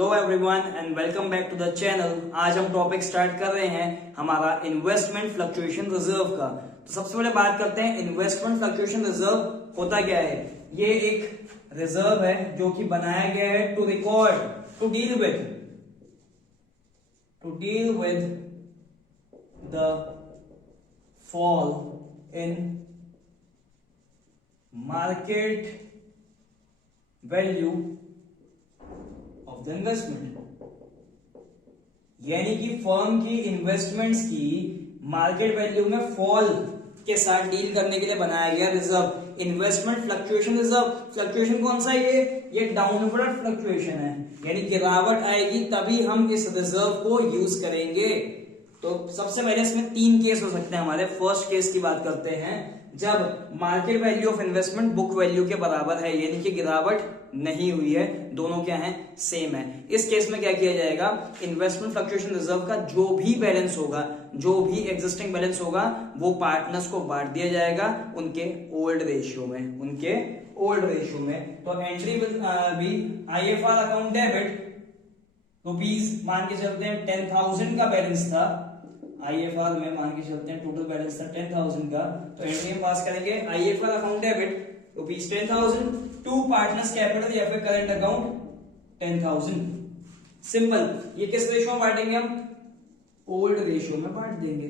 Hello everyone and welcome back to the channel. आज हम topic start कर रहे हैं हमारा इन्वेस्टमेंट फ्लक्चुएशन रिजर्व का। तो सबसे पहले बात करते हैं इन्वेस्टमेंट फ्लक्चुएशन रिजर्व होता क्या है। ये एक रिजर्व है जो कि बनाया गया है to record to deal with the fall in market value of the investment, यानी कि फर्म की इन्वेस्टमेंट्स की मार्केट वैल्यू में फॉल के साथ डील करने के लिए बनाया गया reserve. Investment fluctuation reserve, fluctuation कौन सा है ये डाउनवर्ड फ्लक्चुएशन है, यानी गिरावट आएगी तभी हम इस रिजर्व को यूज करेंगे। तो सबसे पहले इसमें तीन केस हो सकते हैं हमारे। फर्स्ट केस की बात करते हैं जब market value of investment book value के बराबर है, यानी कि गिरावट नहीं हुई है, दोनों क्या है, सेम है। इस केस में क्या किया जाएगा, इन्वेस्टमेंट फ्लक्चुएशन रिजर्व का जो भी बैलेंस होगा, जो भी एग्जिस्टिंग बैलेंस होगा, वो पार्टनर्स को बांट दिया जाएगा उनके ओल्ड रेशियो में। तो एंट्री भी IFR अकाउंट डेबिट रुपीज मान के चलते हैं 10,000 का बैलेंस था। IFR में मान के चलते हैं टोटल बैलेंस था 10,000 का, तो एंट्री में पास करेंगे IFR account debit rupees 10,000 to partners capital या फिर करंट अकाउंट 10,000। सिंपल। ये किस रेशियो में बांटेंगे हम, ओल्ड रेशियो में बांट देंगे।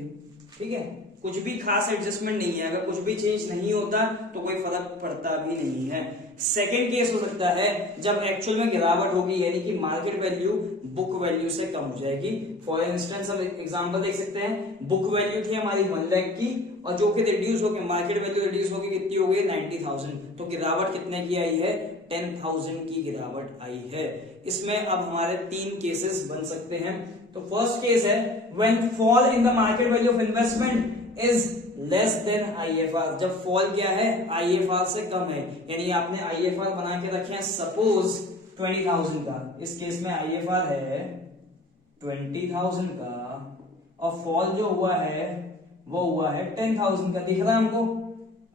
ठीक है, कुछ भी खास एडजस्टमेंट नहीं है, अगर कुछ भी चेंज नहीं होता तो कोई फर्क पड़ता भी नहीं है। सेकेंड केस हो सकता है जब एक्चुअल में गिरावट होगी, यानी कि मार्केट वैल्यू बुक वैल्यू से कम हो जाएगी। फॉर इंस्टेंस हम एग्जांपल देख सकते हैं, बुक वैल्यू थी हमारी 1 लाख की और जो कि रिड्यूस होकर मार्केट वैल्यू रिड्यूस होकर कितनी हो गई, 90,000। तो गिरावट कितने की आई है, 10,000 की गिरावट आई है। इसमें अब हमारे तीन केसेस बन सकते हैं। तो फर्स्ट केस है when fall in the market value of investment is less than IFR। जब फॉल क्या है, IFR से कम है, यानी आपने IFR बना के रखे हैं सपोज 20,000 का। इस केस में IFR है 20,000 का और फॉल जो हुआ है वो हुआ है 10,000 का। दिख रहा है हमको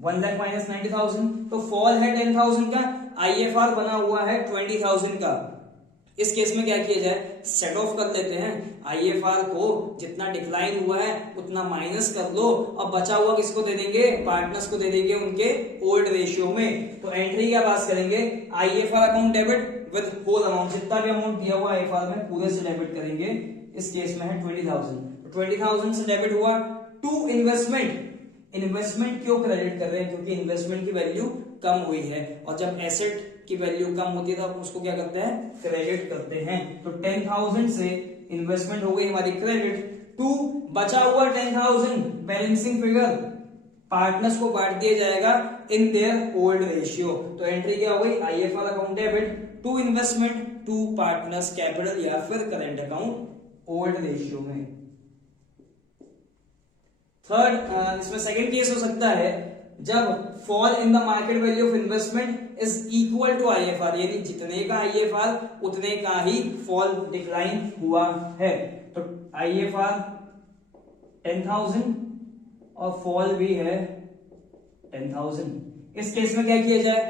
1 लाख माइनस 90,000, तो फॉल है 10,000 का, IFR बना हुआ है 20,000 का। इस केस में क्या किया जाए, सेट ऑफ कर लेते हैं। IFR को जितना डिक्लाइन हुआ है उतना माइनस कर लो और बचा हुआ किसको दे देंगे, पार्टनर्स को दे देंगे उनके ओल्ड रेशियो में। तो एंट्री क्या पास करेंगे, IFR account debit with whole amount, जितना भी अमाउंट दिया हुआ IFR में पूरे से डेबिट करेंगे। इस केस में है 20,000, 20,000 से डेबिट हुआ टू इन्वेस्टमेंट क्यों क्रेडिट कर रहे हैं, क्योंकि इन्वेस्टमेंट की वैल्यू कम हुई है और जब एसेट की वैल्यू कम होती है तो आप उसको क्या करते हैं, क्रेडिट करते हैं। तो 10,000 से इन्वेस्टमेंट हो गई हमारी क्रेडिट टू बचा हुआ 10,000 बैलेंसिंग फिगर पार्टनर्स को बांट दिया जाएगा इन देयर ओल्ड रेशियो। तो एंट्री क्या हो गई, IFR account debit to investment to partners capital या फिर करंट अकाउंट ओल्ड रेशियो में। थर्ड, इसमें सेकंड केस हो सकता है जब fall in the market value of investment is equal to IFR, यानी जितने का IFR उतने का ही फॉल डिक्लाइन हुआ है। तो IFR 10,000 और फॉल भी है 10,000। इस केस में क्या किया जाए,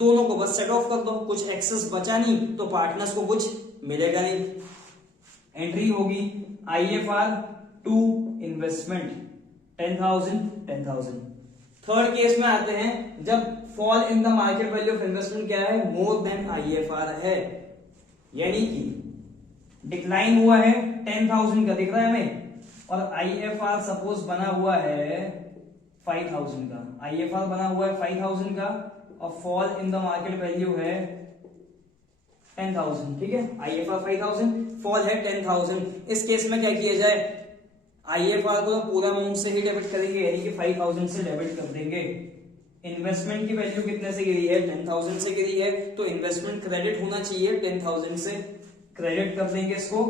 दोनों को बस सेट ऑफ कर दो, कुछ एक्सेस बचा नहीं तो पार्टनर्स को कुछ मिलेगा नहीं। एंट्री होगी IFR to investment 10,000। Third case में आते हैं जब fall in the market value of investment क्या है, मोर देन IFR है, यानी कि डिक्लाइन हुआ है 10,000 का, दिख रहा है हमें, और IFR सपोज बना हुआ है 5,000 का। IFR बना हुआ है 5,000 का और fall in the market value है 10,000। ठीक है, IFR 5,000, फॉल है 10,000। इस केस में क्या किया जाए, IFR को पूरा अमाउंट से ही डेबिट करेंगे, यानी कि 5,000 से डेबिट कर देंगे। इन्वेस्टमेंट की वैल्यू कितने से गिरी है, 10,000 से गिरी है, तो इन्वेस्टमेंट क्रेडिट होना चाहिए 10,000 से, क्रेडिट कर देंगे इसको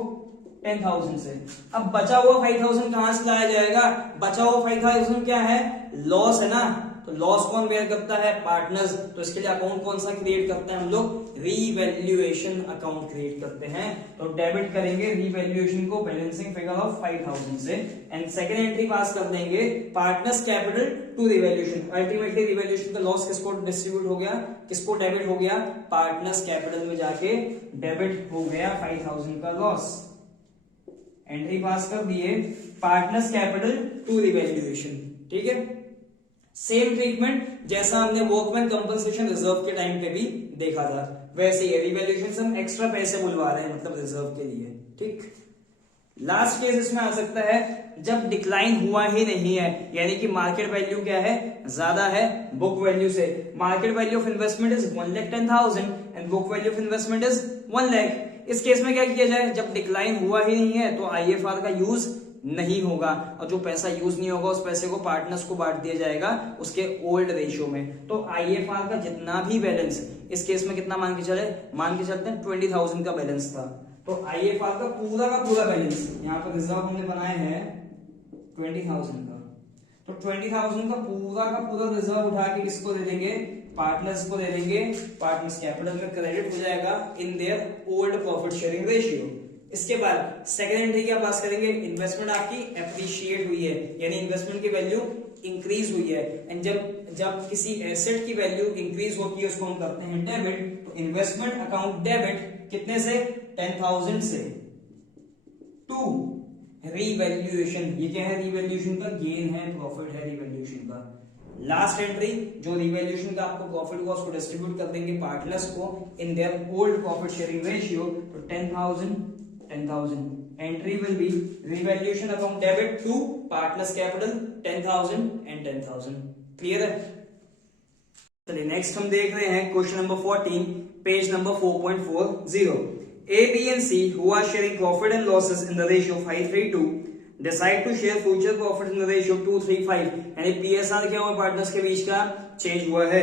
10,000 से। अब बचा हुआ 5,000 कहां से लाया जाएगा, बचा हुआ 5,000 क्या है, लॉस है ना, तो लॉस कौन बेयर करता है? पार्टनर्स। तो इसके लिए अकाउंट कौन सा क्रिएट करते हैं हम लोग? रीवैल्यूएशन अकाउंट क्रिएट करते हैं। तो डेबिट करेंगे रीवैल्यूएशन को बैलेंसिंग फिगर ऑफ 5000 से, एंड सेकंड एंट्री पास कर देंगे partners capital to revaluation. Ultimately revaluation का लॉस किसको डिस्ट्रीब्यूट हो गया, किसको डेबिट हो गया? पार्टनर्स कैपिटल में जाके डेबिट हो गया 5000 का लॉस। एंट्री पास कर दिए पार्टनर्स कैपिटल टू रिवैल्यूएशन। ठीक है, सेम ट्रीटमेंट जैसा हमने वर्कमैन कंपनसेशन रिजर्व के टाइम पे भी देखा था, वैसे ही रिवैल्यूएशन से हम एक्स्ट्रा पैसे बुलवा रहे हैं, मतलब रिजर्व के लिए। ठीक, लास्ट केस इसमें आ सकता है जब डिक्लाइन हुआ ही नहीं है, यानी कि मार्केट वैल्यू क्या है? ज्यादा है बुक वैल्यू से। Market value of investment is 1,10,000 and book value of investment is 1 lakh. इस केस में क्या किया जाए? जब डिक्लाइन हुआ ही नहीं है तो आईएफआर का यूज नहीं होगा, और जो पैसा यूज नहीं होगा उस पैसे को पार्टनर्स को बांट दिया जाएगा उसके ओल्ड रेशियो में। तो आईएफआर का जितना भी बैलेंस, इस केस में कितना मान के चलते हैं 20,000 का बैलेंस था, तो आईएफआर का पूरा बैलेंस, यहाँ पर रिजर्व हमने बनाए हैं 20,000 का, तो 20,000 का पूरा रिजर्व उठा के किसको दे देंगे? पार्टनर्स को दे देंगे। पार्टनर्स कैपिटल में क्रेडिट हो जाएगा in their old profit sharing ratio. इसके बाद सेकंड एंट्री क्या पास करेंगे? इन्वेस्टमेंट आपकी एप्रिशिएट हुई है, यानी इन्वेस्टमेंट की वैल्यू इंक्रीज हुई है, एंड जब किसी एसेट की वैल्यू इंक्रीज होती है उसको हम करते हैं डेबिट। तो इन्वेस्टमेंट अकाउंट डेबिट कितने से? 10,000 से टू रीवैल्यूएशन। ये क्या है? रीवैल्यूएशन का गेन है, प्रॉफिट है रीवैल्यूएशन का। लास्ट एंट्री जो रिवैल्यूएशन का आपको प्रॉफिट हुआ उसको डिस्ट्रीब्यूट कर देंगे पार्टनर्स को in their old profit sharing ratio. तो 10,000 entry will be revaluation account debit to partners capital 10,000 and 10,000। Clear है? चलिए नेक्स्ट हम देख रहे हैं question number 14 page number 4.40। A, B and C who are sharing profit and losses in the ratio 5:3:2 decide to share future profit in the ratio 2:3:5, यानी PSR क्या हुआ? Partners के बीच का चेंज हुआ है।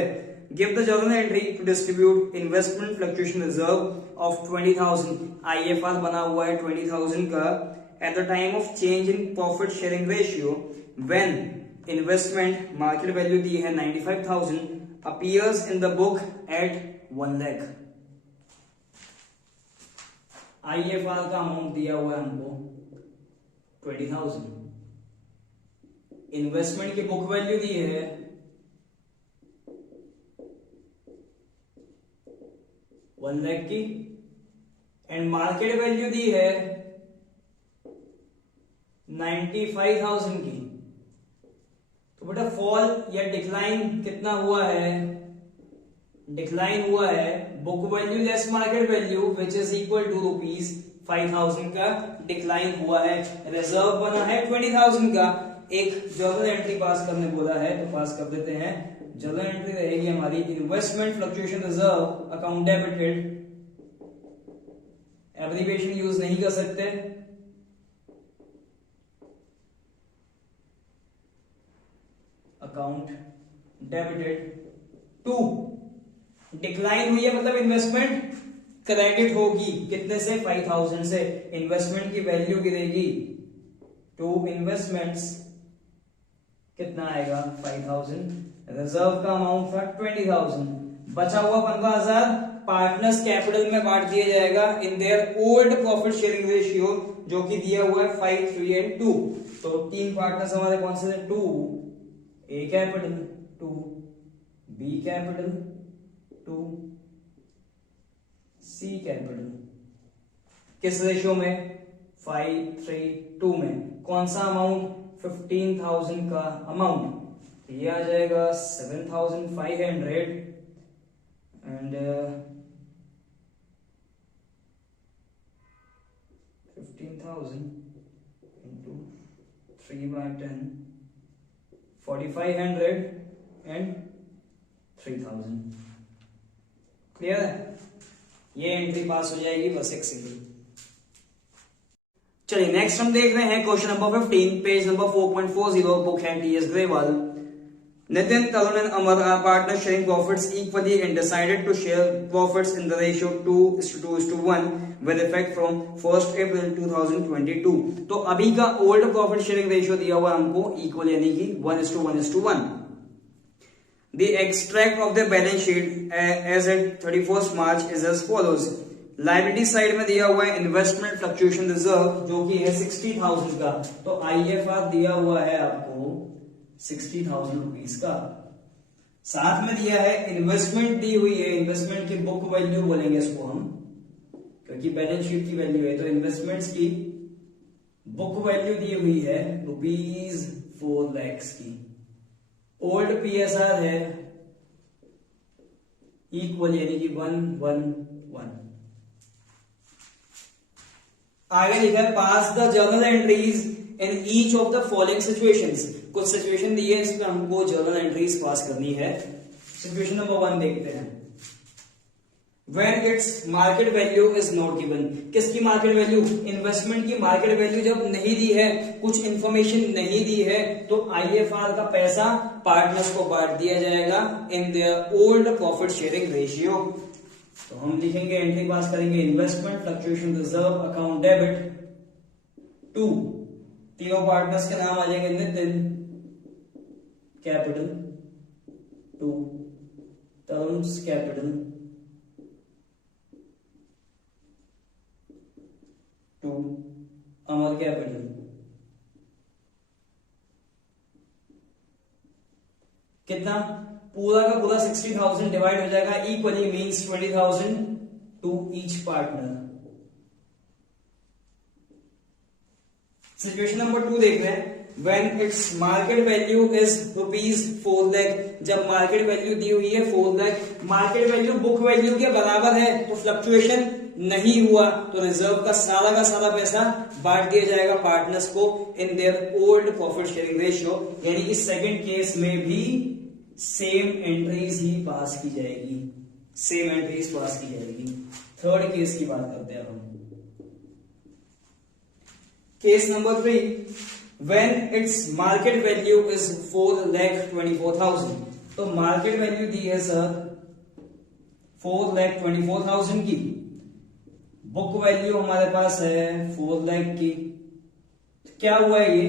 Give the journal entry to distribute investment fluctuation reserve of 20,000। IFR बना हुआ है 20,000 का at the time of change in profit sharing ratio when investment market value दी है 95,000 appears in the book at 1 lakh। IFR का amount दिया हुआ है हमको 20,000, इन्वेस्टमेंट की बुक वैल्यू दी है 1 लाख की, एंड मार्केट वैल्यू दी है 95,000 की। तो बेटा फॉल या डिक्लाइन कितना हुआ है? डिक्लाइन हुआ है book value less market value which is equal to ₹5,000 का डिक्लाइन हुआ है। रिजर्व बना है 20,000 का। एक जर्नल एंट्री पास करने बोला है तो पास कर देते हैं। जर्नल एंट्री रहेगी हमारी investment fluctuation reserve account debited, abbreviation use नहीं कर सकते, अकाउंट डेबिटेड टू डिक्लाइन हुई है मतलब इन्वेस्टमेंट क्रेडिट होगी कितने से? 5,000 से। इन्वेस्टमेंट की वैल्यू गिरेगी टू इन्वेस्टमेंट्स कितना आएगा? 5,000। रिजर्व का अमाउंट था 20,000, बचा हुआ 15,000 पार्टनर्स कैपिटल में बांट दिया जाएगा in their old profit sharing ratio जो कि दिया हुआ है 5, 3 एंड 2। तो तीन पार्टनर्स हमारे कौन से थे? 2 A capital, 2 B capital, 2 C capital. किस रेशियो में? 5, 3, 2 में। कौन सा अमाउंट? 15,000 का अमाउंट। ये आ जाएगा 7,500 एंड 15,000 into 3/10 4,500 एंड 3,000। क्लियर है? ये एंट्री पास हो जाएगी बस एक सिंगल। चलिए नेक्स्ट हम देख रहे हैं question number 15 page number 4.40 book है TS Grewal. Nitin, Tarun and Amar are partners sharing profits equally and decided to share profits in the ratio 2:1 with effect from 1st April 2022। तो अभी का ओल्ड प्रॉफिट शेयरिंग रेशियो दिया हुआ हमको equal यानी कि 1:1:1। The extract of the balance sheet as at 31st March is as follows. Liability side में दिया हुआ है इन्वेस्टमेंट फ्लक्चुएशन रिजर्व जो कि है 60,000 का, तो आईएफआर दिया हुआ है आपको 60,000 रुपीज का। साथ में दिया है इन्वेस्टमेंट दी हुई है, इन्वेस्टमेंट की बुक वैल्यू बोलेंगे इसको हम, क्योंकि बैलेंस शीट की वैल्यू है, तो इन्वेस्टमेंट्स की बुक वैल्यू दी हुई है ₹4 लाख की। ओल्ड पीएसआर है इक्वल यानी कि 111। आगे लिखा है pass the journal entries in each of the following situations. कुछ सिचुएशन दी है, इसमें हमको जर्नल एंट्रीज पास करनी है। सिचुएशन नंबर 1 देखते हैं। When its market value is not given, किसकी मार्केट वैल्यू? इन्वेस्टमेंट की मार्केट वैल्यू जब नहीं दी है, कुछ इंफॉर्मेशन नहीं दी है, तो आईएफआर का पैसा पार्टनर्स को बांट दिया जाएगा in their old profit sharing ratio. तो हम लिखेंगे, एंट्री पास करेंगे, investment fluctuation reserve account debit to, तीनों पार्टनर्स के नाम आ जाएंगे, नितिन कैपिटल टू, टर्म्स कैपिटल टू, अमर कैपिटल। कितना? पूरा का पूरा 60,000 डिवाइड हो जाएगा equally, means 20,000 to each partner. Situation number 2 देख रहे हैं। When its market value is ₹4 lakh, जब मार्केट वैल्यू दी हुई है 4 lakh, market value book value के बराबर है, तो फ्लक्चुएशन नहीं हुआ, तो रिजर्व का सारा पैसा बांट दिया जाएगा पार्टनर्स को in their old profit sharing ratio. यानी कि सेकंड केस में भी सेम एंट्रीज ही पास की जाएगी, सेम एंट्रीज पास की जाएगी। थर्ड केस की बात करते हैं हम। Case number 3, when its market value is 4,24,000, तो मार्केट वैल्यू दी है सर 4,24,000 की, बुक वैल्यू हमारे पास है 4 लाख की। क्या हुआ है? ये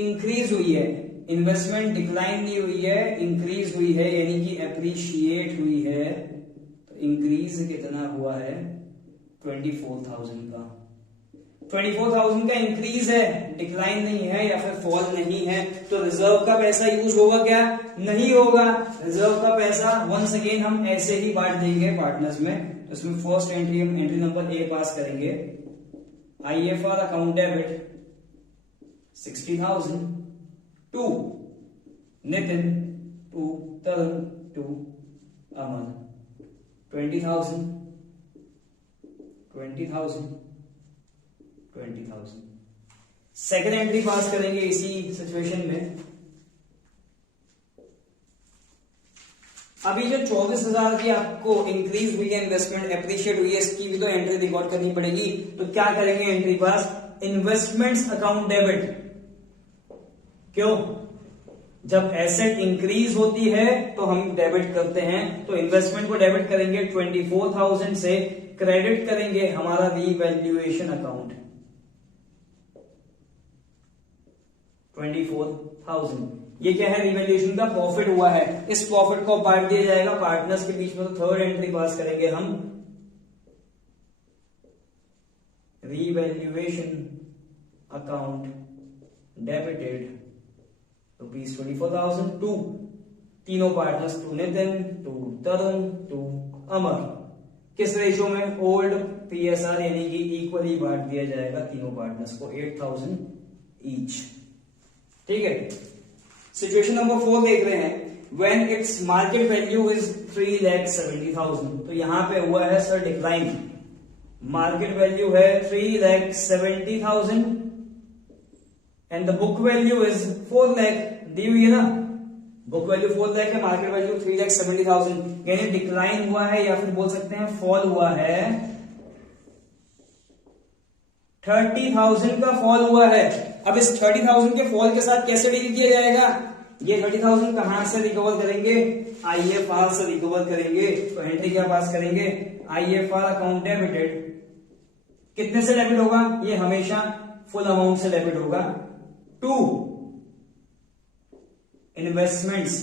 इंक्रीज हुई है, इन्वेस्टमेंट डिक्लाइन नहीं हुई है, इंक्रीज हुई है, यानी कि एप्रिशिएट हुई है। तो इंक्रीज कितना हुआ है? 24,000 का। 24,000 का इंक्रीज है, डिक्लाइन नहीं है या फिर फॉल नहीं है, तो रिजर्व का पैसा यूज होगा क्या? नहीं होगा। रिजर्व का पैसा वंस अगेन हम ऐसे ही बांट देंगे पार्टनर्स में। तो इसमें फर्स्ट एंट्री हम एंट्री नंबर ए पास करेंगे, IFR account debit 60,000 to Nitin to Tarun to Aman 20,000 second entry पास करेंगे इसी सिचुएशन में। अभी जो 24,000 की आपको इंक्रीज हुई है, इन्वेस्टमेंट एप्रिशिएट हुई है, इसकी भी तो एंट्री रिकॉर्ड करनी पड़ेगी। तो क्या करेंगे एंट्री पास? Investments account debit. क्यों? जब एसेट इंक्रीज होती है तो हम डेबिट करते हैं, तो इन्वेस्टमेंट को डेबिट करेंगे, 24,000 से क्रेडिट करेंगे हमारा रीवैल्यूएशन अकाउंट 24,000। ये क्या है? रिवैल्यूएशन का प्रॉफिट हुआ है, इस प्रॉफिट को बांट दिया जाएगा पार्टनर्स के बीच में। तो थर्ड एंट्री पास करेंगे हम, रीवैल्यूएशन अकाउंट डेबिटेड ₹24,000 टू तीनों partners, to Nitin to Tarun to Amar. किस रेशियो में? ओल्ड पीएसआर, यानी कि इक्वली बांट दिया जाएगा तीनों पार्टनर्स को 8,000 ईच। ठीक है। सिचुएशन नंबर 4 देख रहे हैं। When its market value is 3,70,000, तो यहां पे हुआ है सर डिक्लाइन। मार्केट वैल्यू है 3,70,000 and the book value is 4 lakh दी हुई है ना, बुक वैल्यू 4 लाख है, मार्केट वैल्यू 3,70,000, यानी डिक्लाइन हुआ है या फिर बोल सकते हैं फॉल हुआ है, 30,000 का फॉल हुआ है। अब इस 30,000 के फॉल के साथ कैसे डील किया जाएगा? ये 30,000 कहां से रिकवर करेंगे? आईएफआर से रिकवर करेंगे। तो एंट्री क्या पास करेंगे? IFR account debited. कितने से डेबिट होगा? ये हमेशा फुल अमाउंट से डेबिट होगा। टू इन्वेस्टमेंट्स,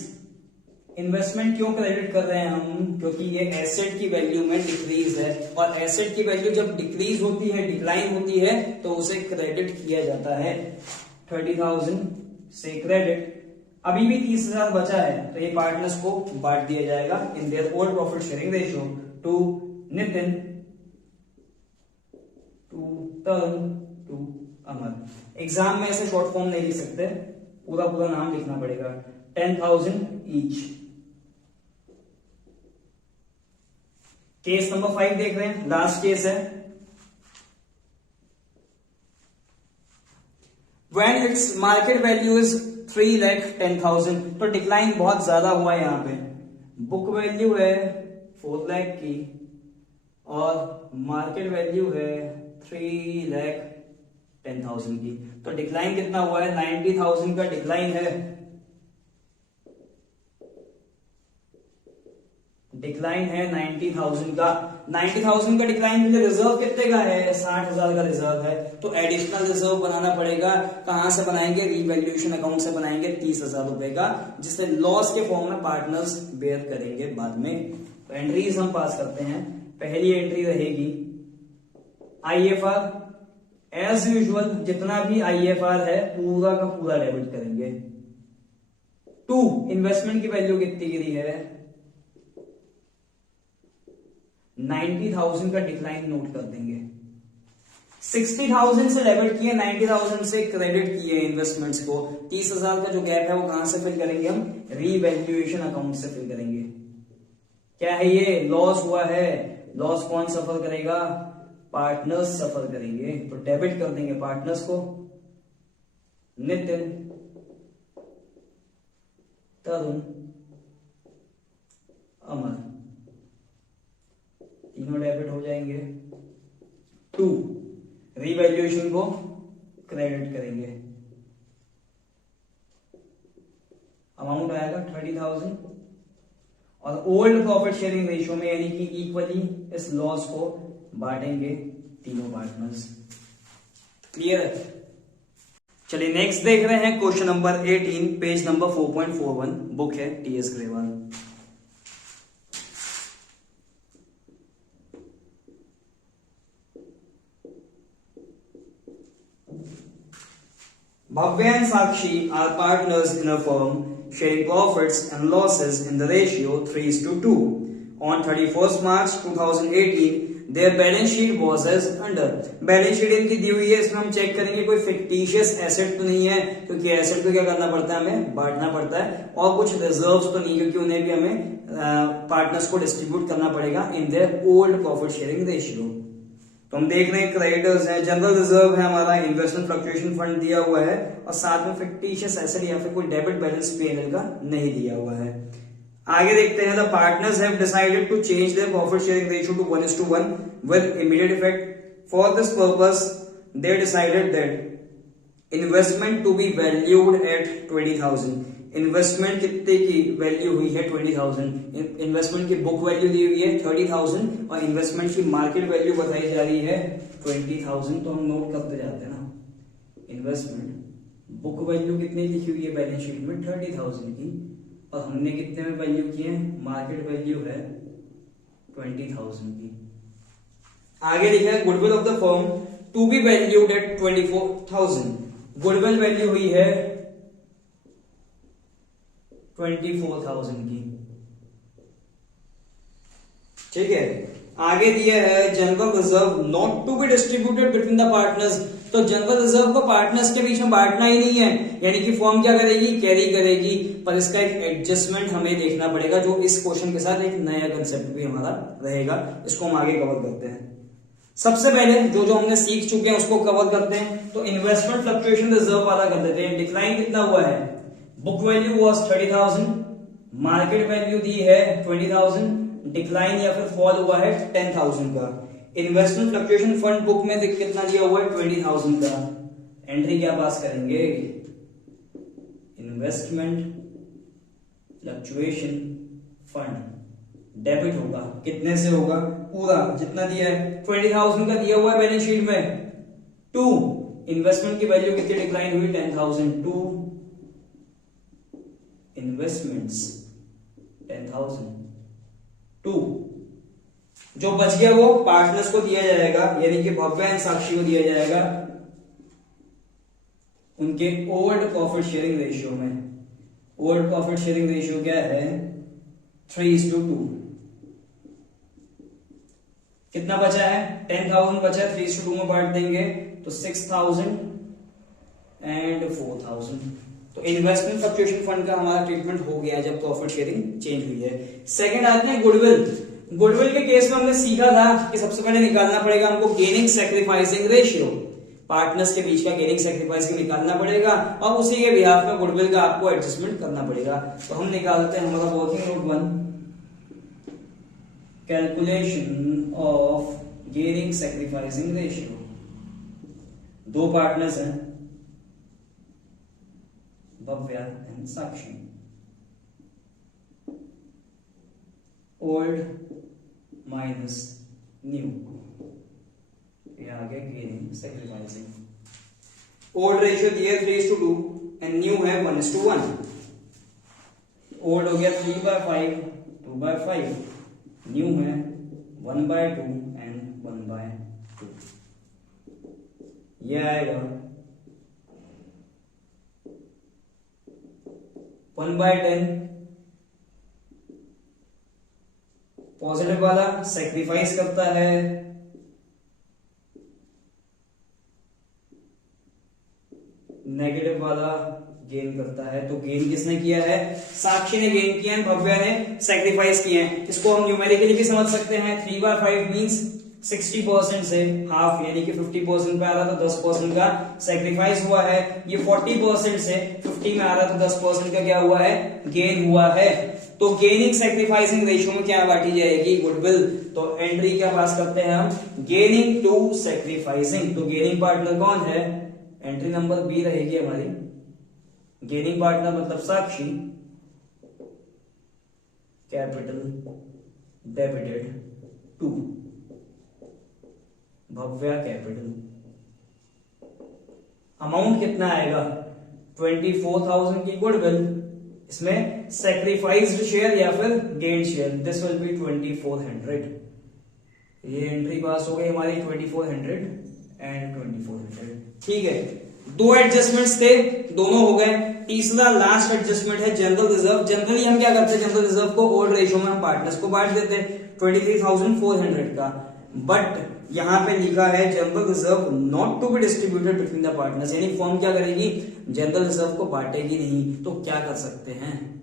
इन्वेस्टमेंट क्यों क्रेडिट कर रहे हैं हम, क्योंकि ये एसेट की वैल्यू में डिक्रीज है, और एसेट की वैल्यू जब डिक्रीज होती है, डिक्लाइन होती है, तो उसे क्रेडिट किया जाता है। 30,000 से क्रेडिट, अभी भी 30,000 बचा है, तो ये पार्टनर्स को बांट दिया जाएगा in their old profit sharing ratio to Nitin, to Tarun, to Amar. Exam में ऐसे शॉर्ट फॉर्म नहीं लिख सकते, पूरा पूरा नाम लिखना पड़ेगा। 10,000 ईच। केस नंबर 5 देख रहे हैं, लास्ट केस है। When its market value is 3,10,000, तो डिक्लाइन बहुत ज्यादा हुआ है यहाँ पे। बुक वैल्यू है 4 लाख की और मार्केट वैल्यू है 3,10,000 की, तो डिक्लाइन कितना हुआ है? 90,000 का डिक्लाइन है। डिक्लाइन है 90,000 का। 90,000 का डिक्लाइन के लिए रिजर्व कितने का है? 60,000 का रिजर्व है, तो एडिशनल रिजर्व बनाना पड़ेगा। कहां से बनाएंगे? रीवैल्यूएशन अकाउंट से बनाएंगे 30,000 रुपए का, जिससे लॉस के फॉर्म में पार्टनर्स बेयर करेंगे बाद में। तो एंट्रीज हम पास करते हैं। पहली एंट्री रहेगी आईएफआर, एज यूजुअल जितना भी आईएफआर है पूरा का पूरा डेबिट करेंगे। 2, इन्वेस्टमेंट की वैल्यू कितनी गिरी है? 90,000 का डिक्लाइन नोट कर देंगे। 60,000 से डेबिट किए, 90,000 से क्रेडिट किए इन्वेस्टमेंट्स को। 30,000 का जो गैप है वो कहां से फिल करेंगे? हम रीवैल्यूएशन अकाउंट से फिल करेंगे। क्या है ये? लॉस हुआ है। लॉस कौन सफर करेगा? पार्टनर्स सफर करेंगे, तो डेबिट कर देंगे पार्टनर्स को। नितिन, तरुण, अमर, तीनों डेबिट हो जाएंगे। 2, रीवैल्यूएशन को क्रेडिट करेंगे। अमाउंट आएगा 30,000 और ओल्ड प्रॉफिट शेयरिंग रेशियो में यानी कि इक्वली इस लॉस को बांटेंगे तीनों पार्टनर्स। क्लियर है? चलिए नेक्स्ट देख रहे हैं question number 18, page number 4.41, book है TS Grewal. Bhavya and Sakshi are partners in a firm, sharing profits and losses in the ratio 3:2. On 31st March 2018, their balance sheet was as under. Balance sheet इनकी दी हुई है, इसमें हम check करेंगे कोई fictitious asset तो नहीं है, क्योंकि एसेट को क्या करना पड़ता है? हमें बांटना पड़ता है। और कुछ रिजर्व्स तो नहीं, क्योंकि उन्हें भी हमें पार्टनर्स को डिस्ट्रीब्यूट करना पड़ेगा इन their old profit sharing ratio. तो हम देख रहे हैं क्रेडिटर्स है, जनरल रिजर्व है हमारा, इन्वेस्टमेंट फ्लक्चुएशन फंड दिया हुआ है, और साथ में फिक्टिशियस एसेट या फिर कोई डेबिट बैलेंस पीएनएल का नहीं दिया हुआ है। आगे देखते हैं, the partners have decided to change their profit sharing ratio to 1:1 with immediate effect. For this purpose they decided that investment to be valued at 20,000। Investment कितने की वैल्यू हुई है? 20,000। इन्वेस्टमेंट की बुक वैल्यू दी हुई है 30,000 और इन्वेस्टमेंट की market value बताई जा रही है 20,000। तो हम नोट करते जाते हैं ना, इन्वेस्टमेंट बुक वैल्यू कितनी लिखी हुई है बैलेंस शीट में? 30,000 की, और हमने कितने में वैल्यू की है? मार्केट वैल्यू है 20,000 की। आगे लिखा है goodwill of the firm to be valued at 24,000। Goodwill value हुई है 24,000 की। ठीक है, आगे दिया है general reserve not to be distributed between the partners. तो जनरल रिजर्व को पार्टनर्स के बीच में बांटना ही नहीं है, यानी कि फर्म क्या करेगी? कैरी करेगी। पर इसका एक एडजस्टमेंट हमें देखना पड़ेगा, जो इस क्वेश्चन के साथ एक नया कंसेप्ट भी हमारा रहेगा। इसको हम आगे कवर करते हैं। सबसे पहले जो जो हमने सीख चुके हैं उसको कवर करते हैं। तो इन्वेस्टमेंट फ्लक्चुएशन रिजर्व वाला कर देते हैं। डिक्लाइन कितना हुआ है? Book value was 30,000, market value दी है 20,000, डिक्लाइन या फिर फॉल हुआ है 10,000 का। इन्वेस्टमेंट फ्लक्चुएशन फंड बुक में कितना दिया हुआ है? 20,000 का। एंट्री क्या पास करेंगे? इन्वेस्टमेंट फ्लक्चुएशन फंड डेबिट होगा। कितने से होगा? पूरा जितना दिया है 20,000 का दिया हुआ है बैलेंस शीट में। 2, इन्वेस्टमेंट की वैल्यू कितनी डिक्लाइन हुई? 10,000। 2 इन्वेस्टमेंट्स 10,000 2, जो बच गया वो पार्टनर्स को दिया जाएगा, यानी कि भव्य एंड साक्षी को दिया जाएगा उनके ओल्ड प्रॉफिट शेयरिंग रेशियो में। ओल्ड प्रॉफिट शेयरिंग रेशियो क्या है? 3:2। कितना बचा है? 10,000 बचा है, 3:2 में बांट देंगे तो 6,000 एंड 4,000। तो इन्वेस्टमेंट फ्लक्चुएशन फंड का हमारा ट्रीटमेंट हो गया जब प्रॉफिट शेयरिंग चेंज हुई है। सेकंड आते हैं गुडविल। गुडविल के केस में हमने सीखा था कि सबसे पहले निकालना पड़ेगा हमको गेनिंग सैक्रिफाइसिंग रेशियो, पार्टनर्स के बीच का गेनिंग सैक्रिफाइस निकालना पड़ेगा और उसी के बिहाफ में गुडविल का आपको एडजस्टमेंट करना पड़ेगा। तो हम निकालते हैं हमारा working note 1, calculation of gaining sacrificing ratio. दो पार्टनर्स हैं, Bhavya and Sakshi. Old minus new, ये आ गया गेनिंग सैक्रिफाइसिंग। ओल्ड रेशियो दिया 3:2 एंड न्यू है 1:1। ओल्ड हो गया 3/5 2/5, न्यू है 1/2 एंड 1/2। ये आएगा 1/10। पॉजिटिव वाला सैक्रिफाइस करता है, नेगेटिव वाला गेन करता है। तो गेन किसने किया है? साक्षी ने गेन किया है, भव्या ने सैक्रिफाइस किया है। इसको हम न्यूमेरिकली भी समझ सकते हैं। 3/5 मींस 60% से हाफ, यानी कि 50% पे आ रहा तो 10% का सैक्रिफाइस हुआ है। ये 40% से 50 में आ रहा तो 10% का क्या हुआ है? गेन हुआ है। तो गेनिंग सैक्रिफाइसिंग रेशियो में क्या बांटी जाएगी? गुडविल। तो एंट्री क्या पास करते हैं हम? Gaining to sacrificing. तो गेनिंग पार्टनर कौन है? एंट्री नंबर बी रहेगी हमारी। गेनिंग पार्टनर मतलब Sakshi, capital debited to Bhavya capital. Amount कितना आएगा? 24,000 की गुडविल, इसमें सैक्रिफाइस्ड शेयर या फिर gain share, this will be 2400। ये एंट्री पास हो गई हमारी 2400 एंड 2400। ठीक है, दो एडजस्टमेंट्स थे, दोनों हो गए। तीसरा लास्ट एडजस्टमेंट है जनरल रिजर्व। जनरली हम क्या करते हैं? जनरल रिजर्व को ओल्ड रेशियो में हम पार्टनर्स को बांट देते हैं 23,400 का। बट यहां पे लिखा है general reserve not to be distributed between the partners, यानी फर्म क्या करेगी? जनरल रिजर्व को बांटेगी नहीं। तो क्या कर सकते हैं?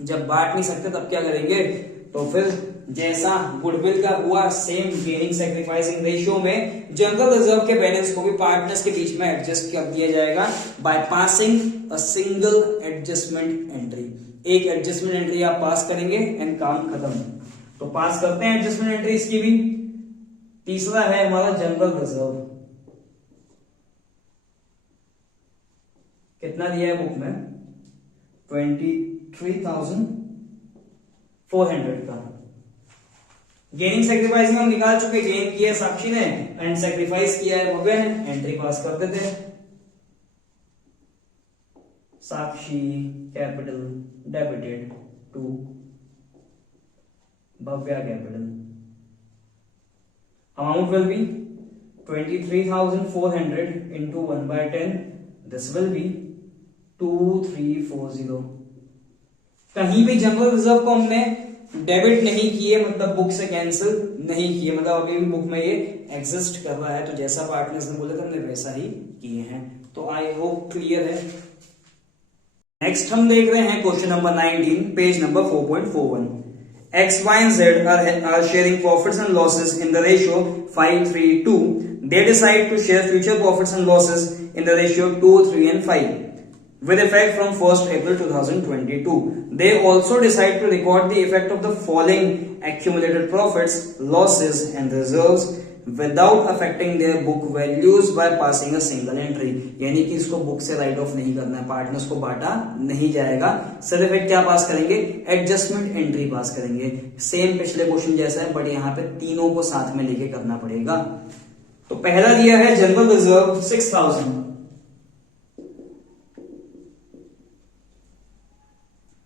जब बांट नहीं सकते तब क्या करेंगे? तो फिर जैसा गुडविल का हुआ सेम गेनिंग सैक्रिफाइसिंग रेशियो में जनरल रिजर्व के बैलेंस को भी पार्टनर्स के बीच में एडजस्ट कर दिया जाएगा by passing a single adjustment entry. एक एडजस्टमेंट एंट्री आप पास करेंगे एंड काम खत्म। तो पास करते हैं एडजस्टमेंट एंट्री इसकी भी। तीसरा है हमारा जनरल रिजर्व। कितना दिया है बुक में? 23,400 का। गेनिंग सैक्रिफाइसिंग हम निकाल चुके, गेन किया साक्षी ने एंड सैक्रिफाइस किया है भव्या ने। एंट्री पास कर देते हैं। Sakshi capital debited to Bhavya capital. Amount will be 23,400 into 1/10, this will be 2340। कहीं भी जनरल रिजर्व को हमने डेबिट नहीं किए, मतलब बुक से कैंसिल नहीं किए, मतलब अभी भी बुक में ये एग्जिस्ट कर रहा है। तो जैसा पार्टनर्स ने बोले थे हमने वैसा ही किए हैं। तो आई होप क्लियर है। नेक्स्ट हम देख रहे हैं question number 19, page number 4.41। X, Y and Z are sharing profits and losses in the ratio 5:3:2. They decide to share future profits and losses in the ratio 2:3 and 5 with effect from 1st April 2022. They also decide to record the effect of the following accumulated profits, losses and reserves without affecting their book values by passing a single entry। यानी कि इसको book से right of नहीं करना है, partners को बांटा नहीं जाएगा, सिर्फ एक क्या पास करेंगे? एडजस्टमेंट एंट्री पास करेंगे। सेम पिछले क्वेश्चन जैसा है बट यहाँ पे तीनों को साथ में लेके करना पड़ेगा। तो पहला दिया है जनरल रिजर्व 6,000।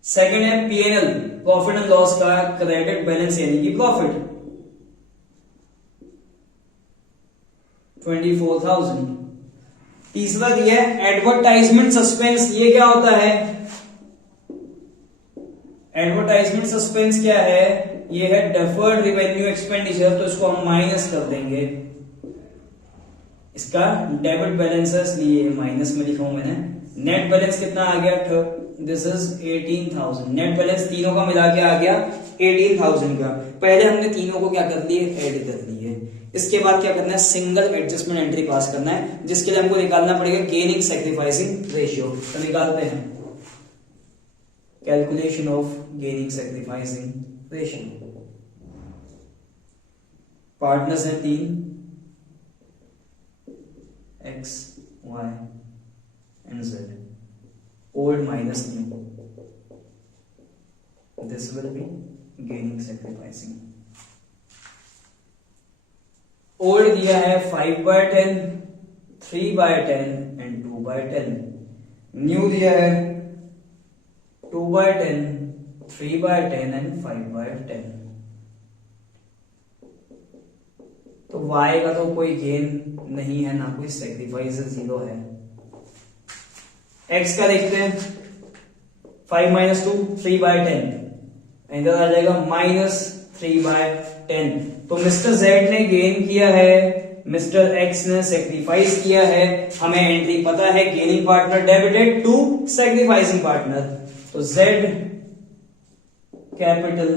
सेकंड है P&L, प्रॉफिट एंड लॉस का क्रेडिट बैलेंस यानी कि प्रॉफिट 24,000। तीसरा दिया है एडवर्टाइजमेंट सस्पेंस। ये क्या होता है? एडवर्टाइजमेंट सस्पेंस क्या है? ये है डेफर्ड रिवेन्यू एक्सपेंडिचर, तो इसको हम माइनस कर देंगे। इसका डेबिट बैलेंस है इसलिए माइनस में लिखा हूं मैंने। नेट बैलेंस कितना आ गया? This is 18,000। नेट बैलेंस तीनों का मिला के आ गया 18,000 का। पहले हमने तीनों को क्या कर लिए? ऐड कर लिए। इसके बाद क्या करना है? सिंगल एडजस्टमेंट एंट्री पास करना है, जिसके लिए हमको निकालना पड़ेगा गेनिंग सैक्रिफाइसिंग रेशियो। तो निकालते हैं calculation of gaining sacrificing ratio. Partners हैं 3, X, Y and Z. Old minus new. This will be gaining sacrificing. Old दिया है 5/10, 3/10 and 2/10. New दिया है 2/10, 3/10 and 5/10. तो y का तो कोई गेन नहीं है, ना कोई सेक्रीफाइस, 0 है। x का देखते हैं 5 - 2 3/10, इधर आ जाएगा -3/10। तो मिस्टर z ने गेन किया है, मिस्टर x ने सेक्रीफाइस किया है। हमें एंट्री पता है, gaining partner debited to sacrificing partner. तो z कैपिटल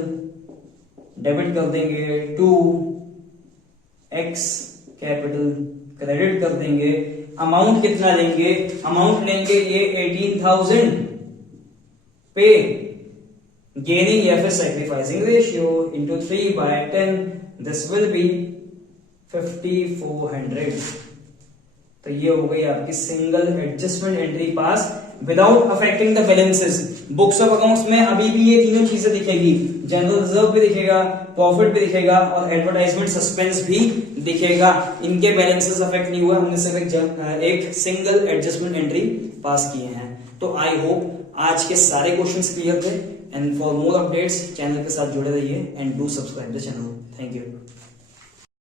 डेबिट कर देंगे टू x कैपिटल क्रेडिट कर देंगे। अमाउंट कितना लेंगे? अमाउंट लेंगे ये 18,000 पे गेनिंग या फिर sacrificing ratio into 3/10, this will be 5400। तो ये हो गई आपकी single adjustment entry pass without affecting the balances. Books of accounts में अभी भी ये तीनों चीजें दिखेगी, जनरल रिजर्व भी दिखेगा, प्रॉफिट भी दिखेगा और एडवर्टाइजमेंट सस्पेंस भी दिखेगा। इनके बैलेंसेस अफेक्ट नहीं हुए, हमने सिर्फ एक सिंगल एडजस्टमेंट एंट्री पास किए हैं। तो आई होप आज के सारे क्वेश्चंस क्लियर थे। And for more updates channel के साथ जुड़े रहिए and do subscribe the channel. Thank you.